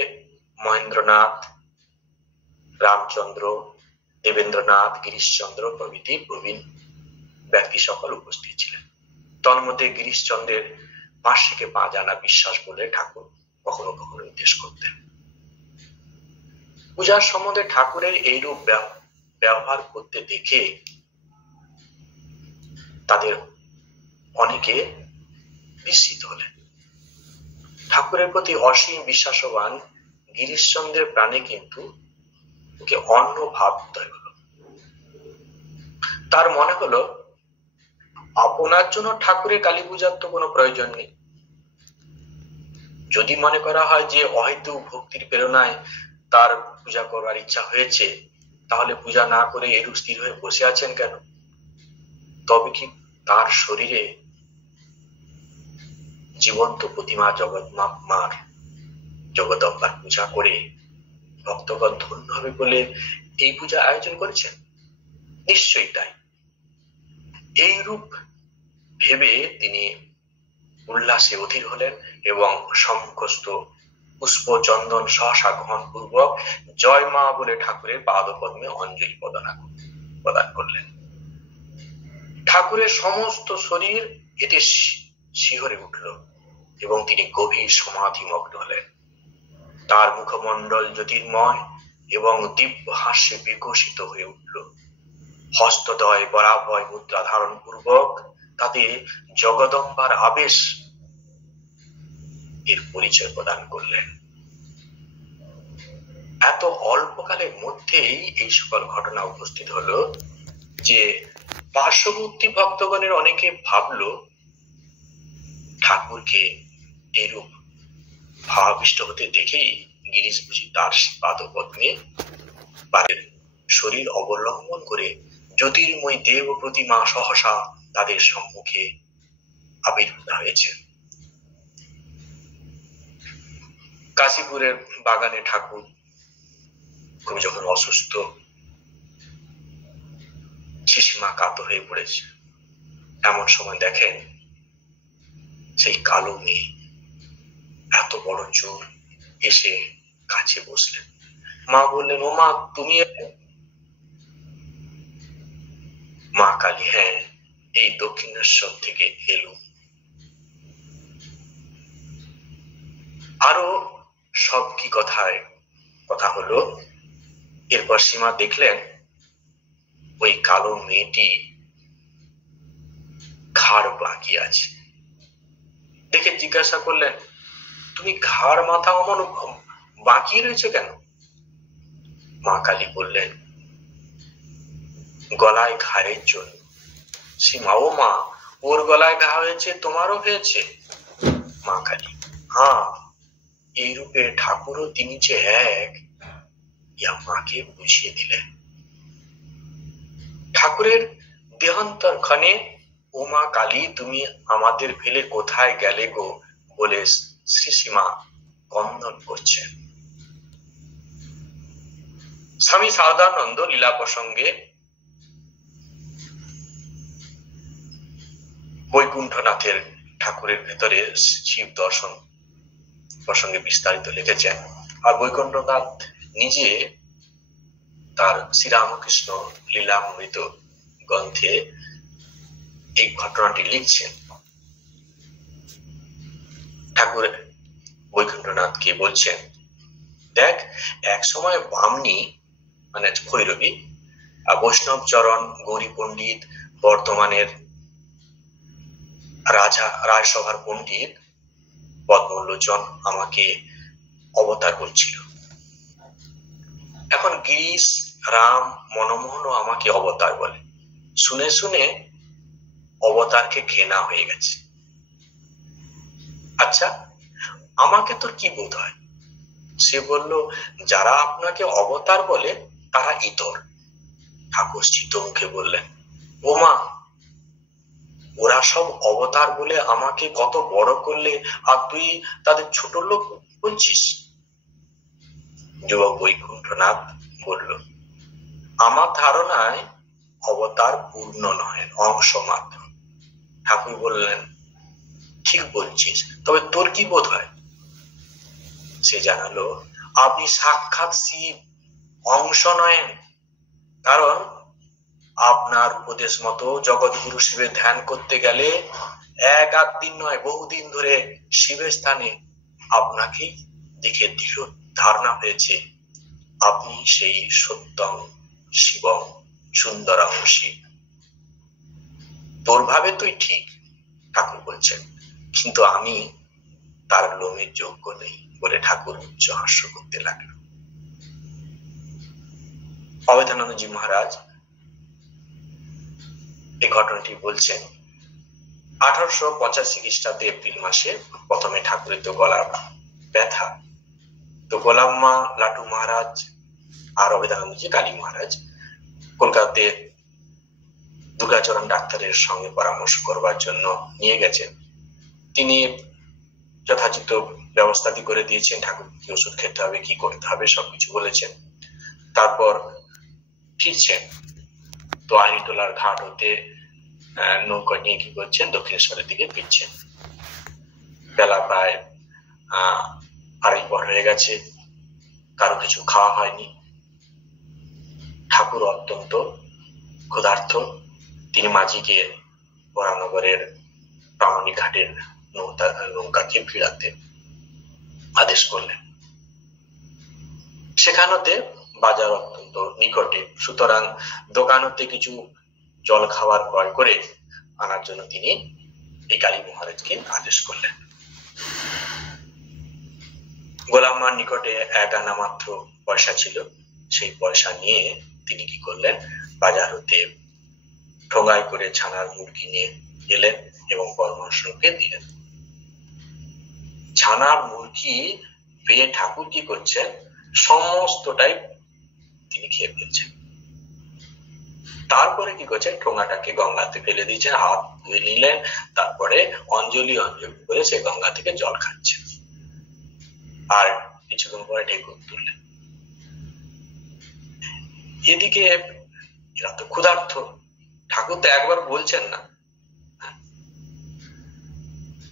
মহেন্দ্রনাথ, রামচন্দ্র, দেবেন্দ্রনাথ, গিরিশচন্দ্র প্রভৃতি প্রবীণ ব্যক্তি সকল উপস্থিত ছিলেন। তন্মধ্যে গিরিশচন্দ্রের মাসিকে পা জানা বিশ্বাস বলে ঠাকুর কখনো কখনো নির্দেশ করতেন। পূজার সম্বন্ধে ঠাকুরের এইরূপ ব্যবহার করতে দেখে তাদের অনেকে বিস্মিত হলেন। ঠাকুরের প্রতি অসীম বিশ্বাসবান গিরিশচন্দ্রের প্রাণে কিন্তু ওকে অন্য ভাব উদয় হলো। তার মনে হলো আপনার জন্য ঠাকুরের কালী পূজার তো কোনো প্রয়োজন নেই। যদি মনে করা হয় যে অহেতুক ভক্তির প্রেরণায় তার পূজা করার ইচ্ছা হয়েছে, তাহলে পূজা না করে এরূপ স্থির হয়ে বসে আছেন কেন? তবে কি তার শরীরে জীবন্ত প্রতিমা জগন্মার জগদম্বার পূজা করে ভক্তগণ ধন্য হবে বলে এই পূজা আয়োজন করেছেন? নিশ্চয়ই তাই। এইরূপ ভেবে তিনি উল্লাসে অধীর হলেন এবং সম্মুখস্থ পুষ্প চন্দন সহসা গ্রহণ পূর্বক জয় মা বলে ঠাকুরের পাদপদ্মে অঞ্জলি প্রদান করলেন। ঠাকুরের সমস্ত শরীর এতে শিহরে উঠল এবং তিনি গভীর সমাধিমগ্ন হলেন। তার মুখমণ্ডল জ্যোতির্ময় এবং দিব্য হাস্যে বিকশিত হয়ে উঠল। হস্তদয় বরাভয় মুদ্রা ধারণ পূর্বক তাতে জগদম্বার আবেশ এর পরিচয় প্রদান করলেন। এত অল্পকালের মধ্যেই এই সকল ঘটনা উপস্থিত হলো যে পার্শ্ববর্তী ভক্তগণের অনেকে ভাবলো ঠাকুরকে এরূপ ভাবাবিষ্ট হতে দেখেই গিরিশ বুঝি তার পাদপদ্মে শরীর অবলম্বন করে জ্যোতির্ময় দেব প্রতিমা সহসা তাদের সম্মুখে আবির্ভূত হয়েছে। কাশীপুরের বাগানে ঠাকুর খুব যখন অসুস্থ, শিশিমা কাত হয়ে পড়েছে, এমন সময় দেখেন সেই কালো মেয়ে এত বড় চোর এসে কাছে বসলেন। মা বললেন, ও মা তুমি? মা কালী, হ্যাঁ, এই দক্ষিণেশ্বর থেকে এলুম। আরো সব কি কথা হলো। এরপর সীমা দেখলেন ওই কালো মেয়েটি ঘাড় বাঁকিয়ে আছে। দেখে জিজ্ঞাসা করলেন, তুমি ঘাড় মাথা অমন বাঁকিয়ে রয়েছে কেন? মা কালী বললেন, গলায় ঘায়ের জন্য। সীমা, ও মা, ওর গলায় ঘা হয়েছে, তোমারও হয়েছে? মা কালী, হ্যাঁ, এই রূপে ঠাকুরও তিনি যে এক, ইয়া মাকে বুঝিয়ে দিলেন। ঠাকুরের দেহান্তর ক্ষণে, ও মা কালী, তুমি আমাদের ফেলে কোথায় গেলে গো বলে শ্রীসীমা কন্দন করছেন। স্বামী সারদানন্দ লীলা প্রসঙ্গে বৈকুণ্ঠনাথের ঠাকুরের ভেতরে শিব দর্শন প্রসঙ্গে বিস্তারিত লিখেছেন। আর বৈকুণ্ঠনাথ নিজে তার শ্রীরামকৃষ্ণ লীলামৃত গ্রন্থে এই ঘটনাটি লিখছেন। ঠাকুর বৈকুণ্ঠনাথকে বলছেন, দেখ, এক সময় বামনি মানে ভৈরবী, বৈষ্ণব চরণ, গৌরী পণ্ডিত, বর্তমানের রাজসভার পণ্ডিত পদ্মলোচন আমাকে অবতার করছিল। এখন গিরিশ, রাম, মনমোহনও আমাকে অবতার বলে। শুনে শুনে অবতারকে ঘৃণা হয়ে গেছে। আচ্ছা, আমাকে তোর কি বোধ হয়? সে বলল, যারা আপনাকে অবতার বলে তারা ইতর। ঠাকুর স্থিত মুখে বললেন, ও মা, ওরা সব অবতার বলে আমাকে কত বড় করলে, আর তুই তাদের ছোট লোক বলছিস? যুবক বৈকুণ্ঠনাথ বলল, আমার ধারণায় অবতার পূর্ণ নয়, অংশ মাত্র। ঠাকুর বললেন, ঠিক বলছিস, তবে তোর কি বোধ হয়? সে জানালো, আপনি সাক্ষাৎ শিব, অংশ নয়েন। কারণ আপনার উপদেশ মতো জগৎগুরু শিবের ধ্যান করতে গেলে এক আধ দিন নয়, বহুদিন ধরে শিবের স্থানে আপনাকে দেখে দৃঢ় ধারণা হয়েছে আপনি সেই সত্যং শিবং সুন্দরং শিব। তোর ভাবে তুই ঠিক, ঠাকুর বলছেন, কিন্তু আমি তার লোমের যোগ্য নেই বলে ঠাকুর উচ্চ হাস্য করতে লাগলো। অবৈধানন্দজি মহারাজ এই ঘটনাটি বলছেন 1885 খ্রিস্টাব্দে এপ্রিল মাসে। প্রথমে ঠাকুরের তো গলার ব্যথা, তো গোলাম্মা, লাটু মহারাজ আর অবৈধানন্দজি কালী মহারাজ কলকাতাতে দুর্গাচরণ ডাক্তারের সঙ্গে পরামর্শ করবার জন্য নিয়ে গেছেন। তিনি যথাযথ ব্যবস্থাটি করে দিয়েছেন, ঠাকুর কি ওষুধ খেতে হবে, কি করতে হবে সবকিছু বলেছেন। তারপর ফিরছেন, তো আইরিটোলার ঘাট হতে নৌকা নিয়ে কি করছেন, দক্ষিণেশ্বরের দিকে ফিরছেন। বেলা প্রায় 2:30 হয়ে গেছে, কারো কিছু খাওয়া হয়নি। ঠাকুর অত্যন্ত ক্ষুধার্ত। তিনি মাঝিকে বরানগরের প্রামাণিক ঘাটের নৌকাকে ভিড়াতে আদেশ করলেন। সেখানেতে বাজার অত্যন্ত নিকটে, সুতরাং দোকান হতে কিছু জল খাবার ক্রয় করে আনার জন্য তিনি এই কালী মহারাজকে আদেশ করলেন। গোলাম্মার নিকটে 1 আনা মাত্র পয়সা ছিল। সেই পয়সা নিয়ে তিনি কি করলেন, বাজার হতে ঠোঙায় করে ছানার মুরগি নিয়ে এলেন এবং পরমার্শকে দিলেন। ছানার মুরগি পেয়ে ঠাকুর কি করছেন, সমস্তটাই তিনি খেয়ে ফেলছেন। তারপরে কি করছেন, ঠোঙাটাকে গঙ্গাতে ফেলে দিয়েছেন, হাত ধুয়ে নিলেন, তারপরে অঞ্জলি অঞ্জলি করে সে গঙ্গা থেকে জল খাচ্ছেন। আর কিছুক্ষণ পরে ঢেকুর তুললেন। এদিকে এরা তো ক্ষুধার্ত, ঠাকুর তো একবার বলছেন না।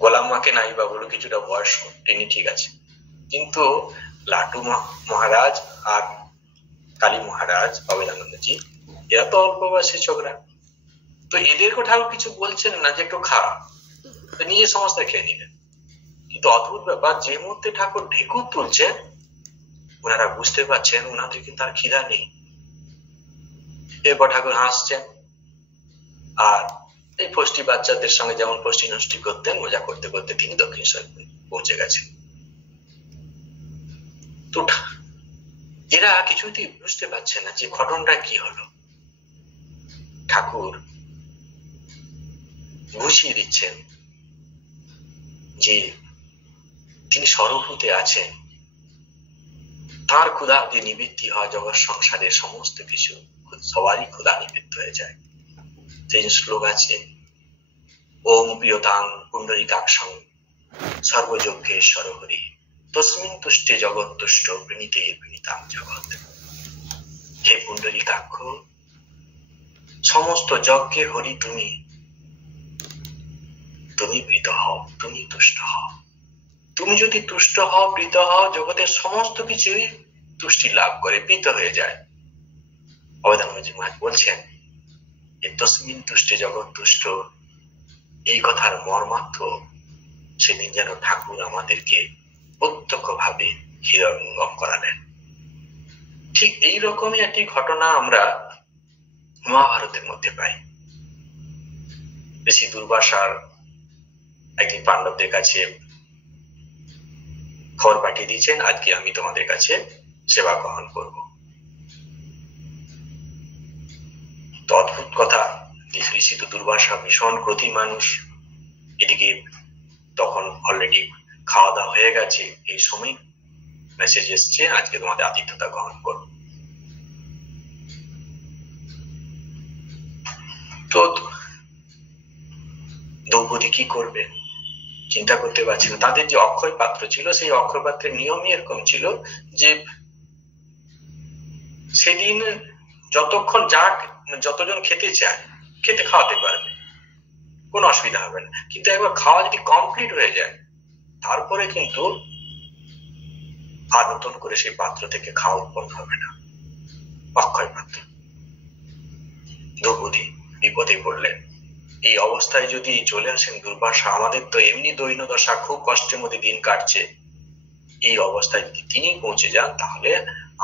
গোলাম্মাকে নাই বা বলো কিছুটা বয়স, তিনি ঠিক আছে, কিন্তু লাটু মহারাজ আর কালী মহারাজ, অবৈধানন্দজি, এরা তো অল্প বয়সী ছোকরা, তো এদেরকে ঠাকুর কিছু বলছেন না যে একটু খা, নিজে সমস্ত খেয়ে নিলেন। কিন্তু অদ্ভুত ব্যাপার, যে মুহূর্তে ঠাকুর ঢেকুর তুলছেন, ওনারা বুঝতে পারছেন ওনাদের কিন্তু আর খিদা নেই। এরপর ঠাকুর হাসছেন, আর এই ফষ্টি বাচ্চাদের সঙ্গে যেমন ফষ্টি নষ্টি করতেন, মজা করতে করতে তিনি দক্ষিণেশ্বর পৌঁছে গেছেন। তো এরা কিছুতেই বুঝতে পারছে না যে ঘটনাটা কি হলো। ঠাকুর বুঝিয়ে দিচ্ছেন যে তিনি সর্বভূতে আছেন, তার ক্ষুধা যে নিবৃত্তি হয়, জগৎ সংসারের সমস্ত কিছু সবারই ক্ষুধা নিবৃত্ত হয়ে যায়। সেই শ্লোক আছে, ওম প্রিয়তাং পুণ্ডরীকাক্ষং সর্বযজ্ঞেশ্বর হরি তস্মিন তুষ্টে জগৎ তুষ্ট প্রণীতে প্রণীতাং জগৎ। হে পুণ্ডরীকাক্ষ, সমস্ত যজ্ঞের হরি তুমি, তুমি প্রীত হও, তুমি তুষ্ট হও। তুমি যদি তুষ্ট হও, প্রীত হও, জগতের সমস্ত কিছুই তুষ্টি লাভ করে, প্রীত হয়ে যায়। অবৈধানন্দজি মহারাজ বলছেন, তস্মিন তুষ্টে জগৎ তুষ্ট, এই কথার মর্মার্থ সেদিন যেন ঠাকুর আমাদেরকে প্রত্যক্ষ ভাবে হৃদয়ঙ্গম করালেন। ঠিক এইরকমই একটি ঘটনা আমরা মহাভারতের মধ্যে পাই। ঋষি দুর্বাসার একদিন পাণ্ডবদের কাছে খবর পাঠিয়ে দিয়েছেন, আজকে আমি তোমাদের কাছে সেবা গ্রহণ করব। তো অদ্ভুত কথা, ঋষি তো দুর্বাসা ভীষণ ক্রোধী মানুষ, এদিকে তখন অলরেডি খাওয়া দাওয়া হয়ে গেছে, এই সময় মেসেজ এসছে আজকে তোমাদের আতিথ্যতা গ্রহণ করো। তো দ্রৌপদী কি করবে চিন্তা করতে পারছিল। তাদের যে অক্ষয় পাত্র ছিল, সেই অক্ষয় পাত্রের নিয়মই এরকম ছিল যে সেদিন যতক্ষণ যা যতজন খেতে চায় খেতে খাওয়াতে পারবে, কোনো অসুবিধা হবে না। কিন্তু একবার খাওয়া যদি কমপ্লিট হয়ে যায় তারপরে কিন্তু আর নতুন করে সেই পাত্র থেকে খাওয়া উৎপন্ন হবে না, অক্ষয় পাত্র। দ্রৌপদী বিপদে পড়লেন। এই অবস্থায় যদি চলে আসেন দুর্বাসা, আমাদের তো এমনি দৈন্যদশা, খুব কষ্টের মধ্যে দিন কাটছে, এই অবস্থায় যদি তিনি পৌঁছে যান তাহলে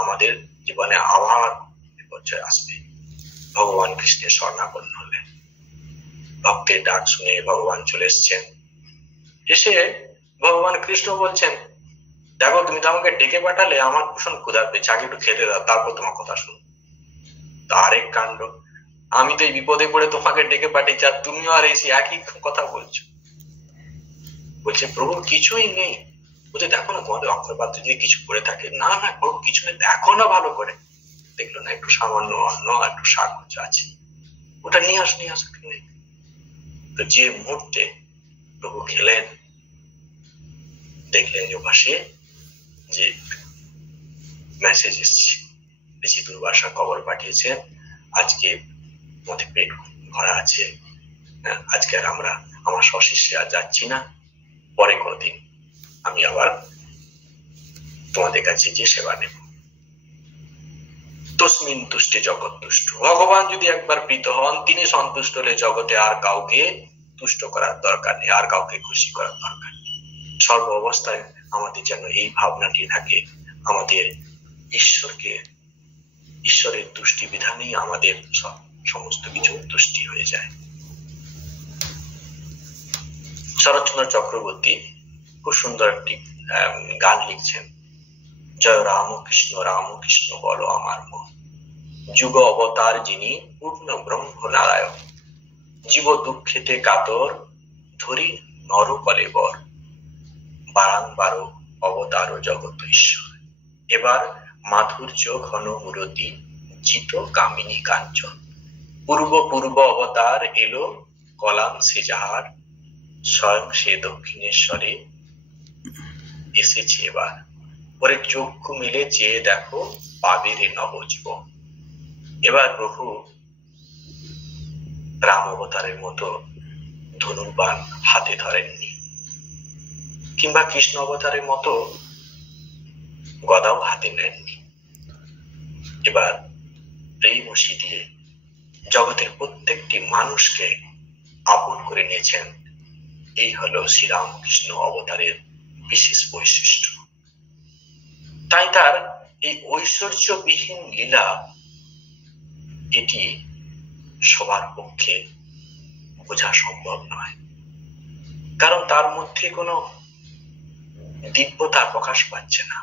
আমাদের জীবনে আবার বিপর্যয় আসবে। ভগবান কৃষ্ণের শরণাপন্ন হলেন, ভক্তের ডাক শুনে ভগবান চলে এসছেন। এসে ভগবান কৃষ্ণ বলছেন, দেখো তুমি তো আমাকে ডেকে পাঠালে, আমার ভীষণ ক্ষুধা পেয়েছে, আগে একটু খেতে দাও, তারপর তোমার কথা শুনো। আরেক কাণ্ড, আমি তো এই বিপদে পড়ে তোমাকে ডেকে পাঠিয়েছি আর তুমিও আর এসে একই কথা বলছো। বলছে প্রভু কিছুই নেই। বলছে দেখো না তোমাদের অক্ষয় পাত্র যদি কিছু পড়ে থাকে। না না প্রভু কিছু নেই, দেখো না ভালো করে। দেখলো না একটু সামান্য অন্ন আর একটু শাক আছে, ওটা নিয়ে আস নিয়ে আস। তো যে মুহূর্তে প্রভু খেলেন দেখলেন যে পাশে যে মেসেজ এসছে, ঋষি দুর্বাসা খবর পাঠিয়েছে, আজকে মধ্যে পেট ভরা আছে, আজকে আর আমরা আমার সশিষ্যে আর যাচ্ছি না, পরে কোনদিন আমি আবার তোমাদের কাছে যে সেবা নেব। তস্মিন তুষ্টে জগৎ তুষ্ট। ভগবান যদি একবার প্রীত হন, তিনি সন্তুষ্ট হলে জগতে আর কাউকে তুষ্ট করার দরকার নেই, আর কাউকে খুশি করার দরকার নেই। সর্ব অবস্থায় আমাদের যেন এই ভাবনাটি থাকে, আমাদের ঈশ্বরের তুষ্টি বিধানেই আমাদের সমস্ত কিছু তুষ্টি হয়ে যায়। শরৎচন্দ্র চক্রবর্তী খুব সুন্দর একটি গান লিখছেন, জয় রামকৃষ্ণ বলো আমার মন, যুগ অবতার যিনি পূর্ণ ব্রহ্ম নারায়ণ, জীব দুঃখেতে কাতর ধরি নর কলেবর, বারংবার অবতার জগত ঈশ্বর, এবার মাধুর্য ঘন মূরতি জিত কামিনী কাঞ্চন, পূর্ব অবতার এলো কলাম সে যাহার, স্বয়ং সে দক্ষিণেশ্বরে এসেছে এবার, ওরে চক্ষু মিলে চেয়ে দেখো পাবে রে নবজীবন। এবার প্রভু রাম অবতারের মতো ধনুর্বাণ হাতে ধরেননি, কিংবা কৃষ্ণ অবতারের মতো গদাও হাতে নেননি। এবার প্রেমসী দিয়ে জগতের প্রত্যেকটি মানুষকে আপন করে নিয়েছেন। এই হলো শ্রীরামকৃষ্ণ অবতারের বিশেষ বৈশিষ্ট্য। তাই তার এই ঐশ্বর্যবিহীন লীলা, এটি সবার পক্ষে বোঝা সম্ভব নয়, কারণ তার মধ্যে কোনো দিব্যতা প্রকাশ পাচ্ছে না।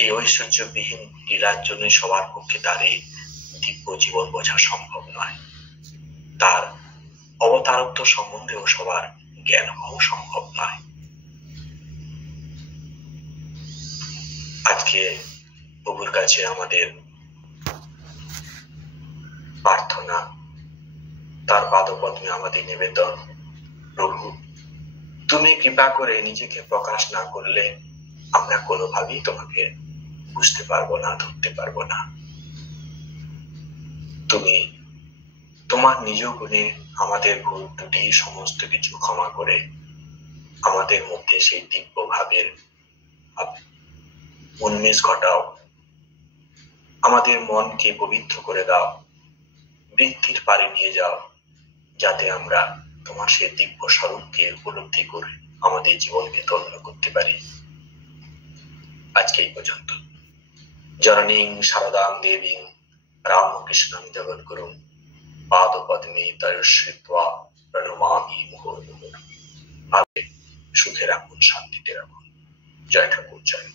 এই ঐশ্বর্যবিহীন লীলার জন্য সবার পক্ষে তার এই দিব্য জীবন বোঝা সম্ভব নয়, তার অবতারত্ব সম্বন্ধেও সবার জ্ঞান হওয়া সম্ভব নয়। আজকে প্রভুর কাছে আমাদের প্রার্থনা, তার পাদপদ্মে আমাদের নিবেদন, প্রভু তুমি কৃপা করে নিজেকে প্রকাশ না করলে আমরা কোনোভাবেই তোমাকে বুঝতে পারবো না, ধরতে পারবো না। তুমি তোমার নিজ গুণে আমাদের ভুল ত্রুটি সমস্ত কিছু ক্ষমা করে আমাদের মধ্যে সেই দিব্য ভাবের উন্মেষ ঘটাও, আমাদের মনকে পবিত্র করে দাও, বৃদ্ধির পারে নিয়ে যাও, যাতে আমরা তোমার সেই দিব্য স্বরূপকে উপলব্ধি করে আমাদের জীবনকে ধন্য করতে পারি। আজকে এই পর্যন্ত। জননীং শারদাং দেবীং রামকৃষ্ণং জগদ্গুরুং পাদপদ্মে তয়শ্রিত্বা প্রণমামি মুহুর্মুহুঃ। সুখে রাখুন, শান্তিতে রাখুন। জয় ঠাকুর, জয়।